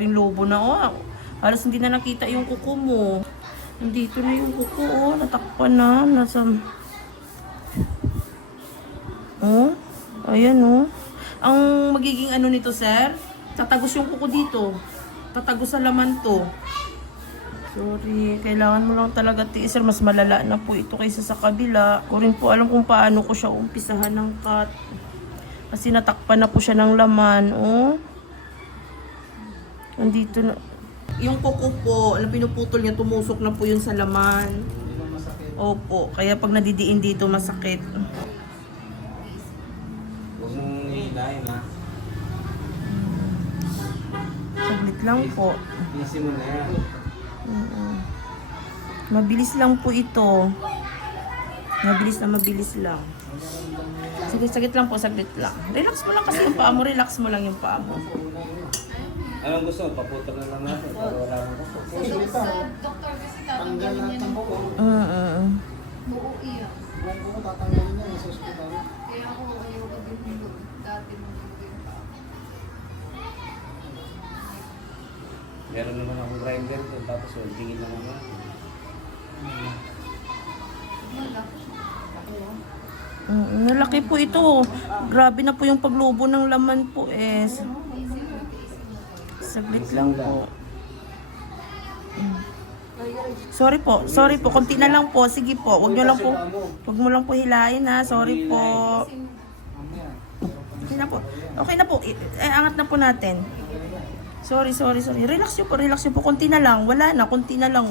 Yung lobo na halos hindi na nakita yung kuko mo. Nandito na yung kuko natakpan na. Nasa... Ayan Ang magiging ano nito, sir? Tatagos yung kuko dito. Tatagos sa laman to. Sorry, kailangan mo lang talaga tiis, sir. Mas malala na po ito kaysa sa kabila. Ko rin po alam kung paano ko siya umpisahan ng cut. Kasi natakpan na po siya ng laman, Andito na. Yung kuko po, na pinuputol niya, tumusok na po yun sa laman. Opo, kaya pag nadidiin dito, masakit. Huwag mong hilahin, ha? Saglit lang po. Easy mo na yan. Mabilis lang po ito. Mabilis lang. Saglit lang po, saglit lang. Relax mo lang kasi yung paa mo, relax mo lang yung paa mo. Anong gusto? Paputol na lang natin para wala nang gusto. Sa doktor kasi tatanggalin niya ng buo. Buo iya. Buong buo tatanggalin niya sa ospital. Kaya ako ayoko din yung dati mong yung pa. Meron naman akong grinder doon, tapos tingin naman natin. Nalaki po ito. Grabe na po yung paglubo ng laman po Saglit lang po. Sorry po, konti na lang po. Sige po, wag mo lang po hilain ha. Sorry po. Okay na po. Angat na po natin. Sorry. Relax nyo po. Konti na lang. Wala na, konti na lang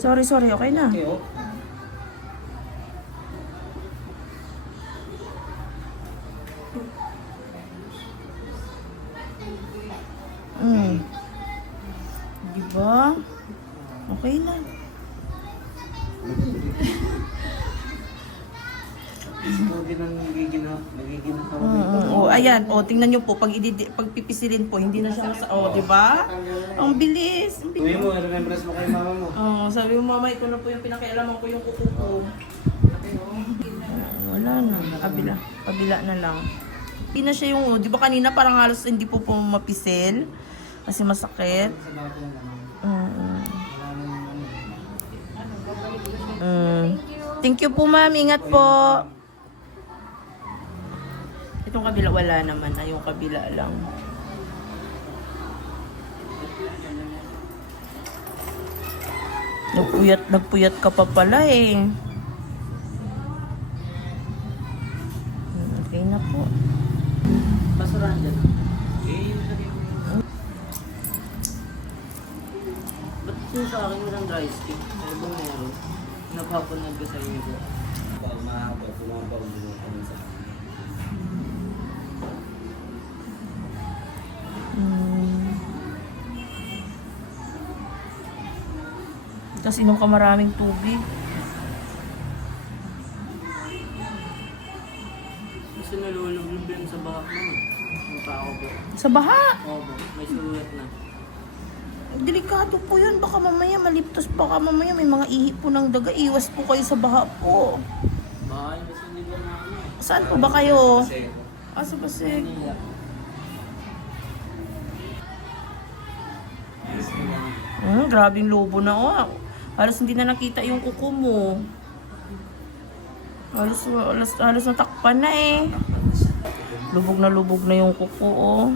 Sorry. Okay na. Diba? Okay na. Hindi nang nagiging Ayan, tingnan nyo po, pag pipisilin po, hindi na siya diba? Ang bilis. Tuwi mo, remembrance mo kay mama mo. Sabi mo, mama, ito na po yung pinakialaman ko yung kuko ko. Wala na, kabila na lang. Hindi na siya yung, di ba kanina parang halos hindi po mapisil? Kasi masakit. Thank you po, ma'am. Ingat po. Itong kabila wala naman. Yung kabila lang. Nagpuyat ka pa pala Okay na po. Basurahan dyan. Ba't yung sa akin walang dry stick? Ano ba meron? Napapanood ko sa inyo ko. Pag mahaba, pumabaw mo kami sa Kasi inom ka maraming tubig. Kasi nalulublob yun sa baha mo. Ang tao ko. Sa baha! Opo, may sulat na. Delikado po yun. Baka mamaya maliptos. Baka mamaya may mga ihi po ng daga. Iwas po kayo sa baha po. Bahay kasi hindi ba namin? Saan po ba kayo? Sa Pasig. Manila. Grabing lobo na halos hindi na nakita yung kuko mo. Halos natakpan na Lubog na yung kuko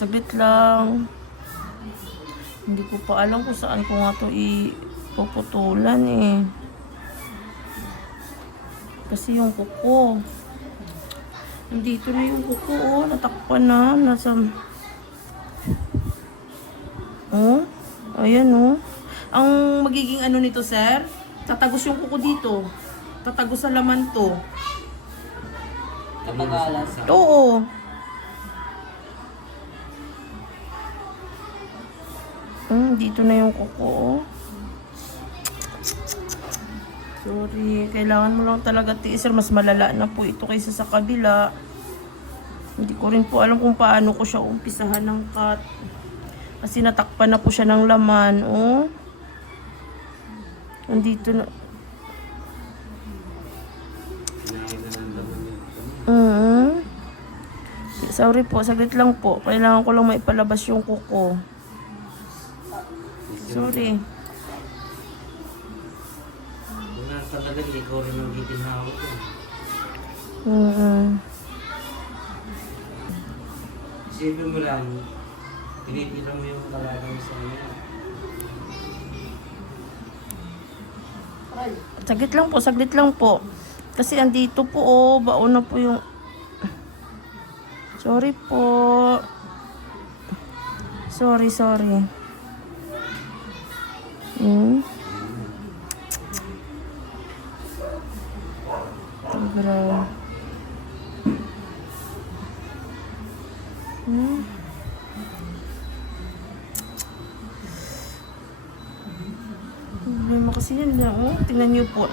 Saglit lang. Hindi ko pa alam kung saan ko nga to ipuputulan Kasi yung kuko. Nandito na yung kuko natakpan na. Nasa... Ayan Ang magiging ano nito, sir? Tatagos yung kuko dito. Tatagos sa laman to. Kapag alas. Oo. Dito na yung kuko Sorry, kailangan mo lang talaga tiis, sir. Mas malala na po ito kaysa sa kabila. Hindi ko rin po alam kung paano ko siya umpisahan ng cut. Kasi natakpan na po siya ng laman, Nandito na. Sorry po, saglit lang po. Kailangan ko lang maipalabas yung kuko. Sorry. Kung nasa talaga, ikaw rin ang giginhawa ko. Isipin mo lang, tinitira mo yung kalagang sa inyo. Saglit lang po. Kasi andito po, oh, baon na po yung... Sorry po. Sorry. Tagra. Problema kasi yan. Oh. Tingnan niyo po,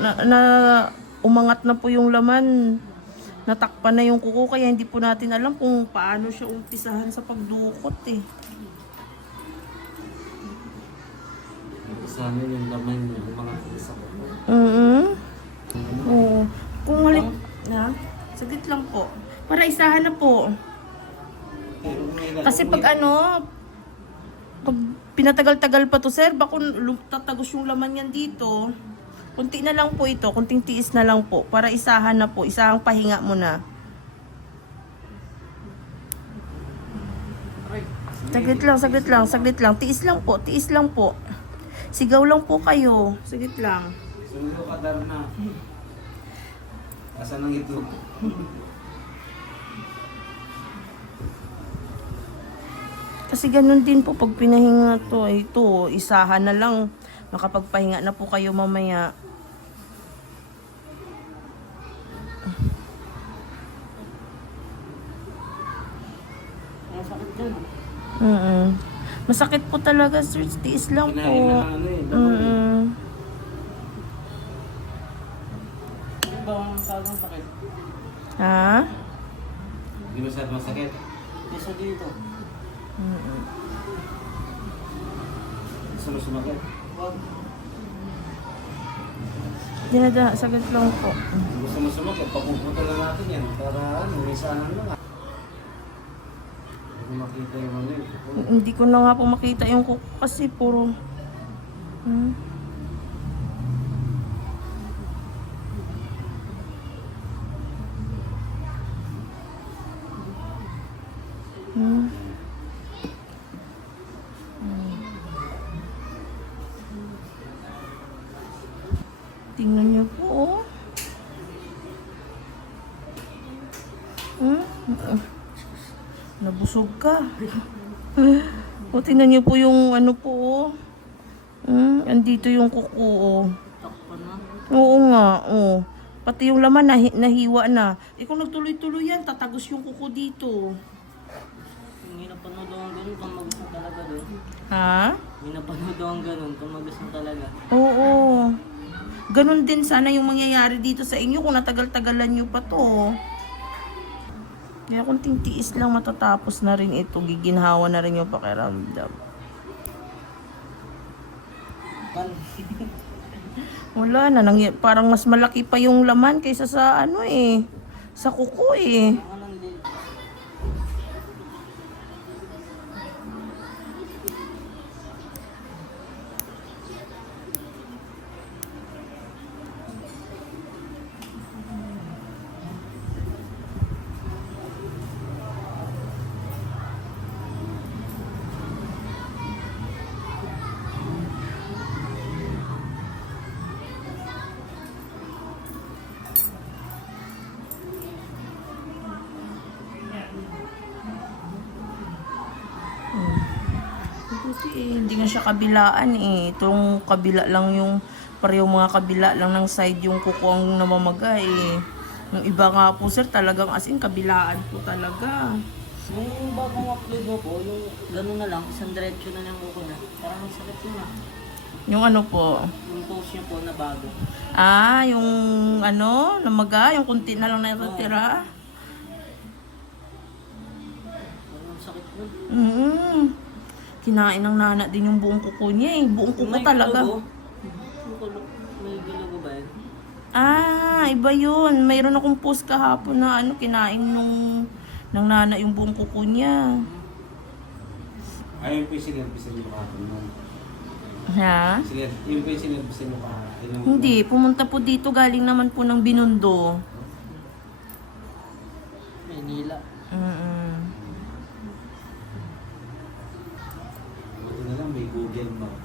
umangat na po yung laman. Natakpan na yung kuko, kaya hindi po natin alam kung paano siya umpisahan sa pagdukot eh. Sa amin yung laman yung mga sa ko. Oo. Kung halik na, saglit lang po. Para isahan na po. Kasi pag pag pinatagal-tagal pa to, sir, baka tatagos yung laman yan dito. Kunti na lang po ito, kunting tiis na lang po. Para isahan na po, isahang pahinga mo na. Saglit lang. Tiis lang po. Sigaw lang po kayo. Saglit lang. Sulo ka dar na. Asan ang itlog? Kasi ganun din po pag pinahinga to, ito, isahan na lang. Makapagpahinga na po kayo mamaya. Masakit dyan. Masakit po talaga, sir. Tiis lang po. Kinain na ano eh. Dalawa Ano ba ang masyadong sakit? Ha? Hindi masyadong masakit. Isa dito. Gusto mo sumakit? Wag. Saglit lang po. Gusto mo sumakit? Papupunta lang natin yan. Para may sanan lang. Hindi makita yung ano yun. Hindi ko na nga po makita yung kuko kasi puro... Tingnan niyo po. Nabusog ka. O, tingnan niyo po yung ano po. Andito yung kuko. Takpan na. Oo nga, oh. Pati yung laman nahiwa na. Kung nagtuloy-tuloy yan, tatagos yung kuko dito. Hindi napanood ang ganun, tumagas na talaga doon. Ha? Hindi napanood ang ganun, tumagas na talaga. Oo. Ganon din sana yung mangyayari dito sa inyo kung natagal-tagalan nyo pa to. Kaya kunting tiis lang matatapos na rin ito. Giginhawa na rin yung pakiramdam. Wala na. Parang mas malaki pa yung laman kaysa sa sa kuko eh. Kasi hindi nga siya kabilaan eh. Itong kabila lang yung, parehong mga kabila lang ng side yung kuko ang namamaga eh. Yung iba nga po sir, talagang as in kabilaan po talaga. Yung bagong upload mo po, yung gano'n na lang, isang diretso na lang ko na. Parang ang sakit yun ah. Yung ano po? Yung post niya po na bago. Yung namaga, yung kunti na lang natitira. Parang ang sakit nun. Kinain ng nana din yung buong kuko niya eh. Buong kuko May talaga. gulugo. May gulugo ba yun? Iba yun. Mayroon akong post kahapon na kinain nung Nang nana yung buong kuko niya. Ayun po yung sinervisan nyo kahapon nun. Ha? Yun po yung sinervisan nyo kahapon. Hindi, pumunta po dito galing naman po ng Binondo. Manila. Buti na lang may Google Map.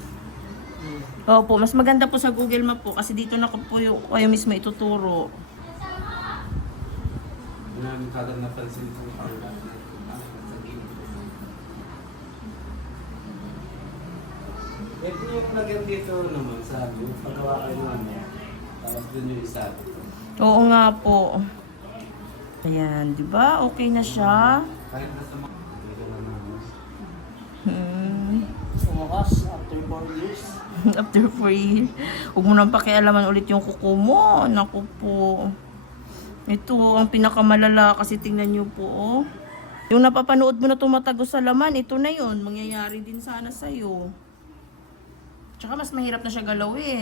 Opo, mas maganda po sa Google Map po kasi dito na po kayo mismo ituturo. Hindi namin kagad napansin kung paano. Ito yung lagyan dito naman sa paggawa kayo naman. Tapos dun yung isa. Oo nga po. Ayan, di ba? Okay na siya. Kahit nasa mga... Dito na naman. Umakas after 4 years. After 4 years. Huwag mo nang pakialaman ulit yung kuko mo. Naku po. Ito ang pinakamalala kasi tingnan nyo po. Oh. Yung napapanood mo na tumatagos sa laman, ito na yun. Mangyayari din sana sa'yo. Tsaka mas mahirap na siya galawin.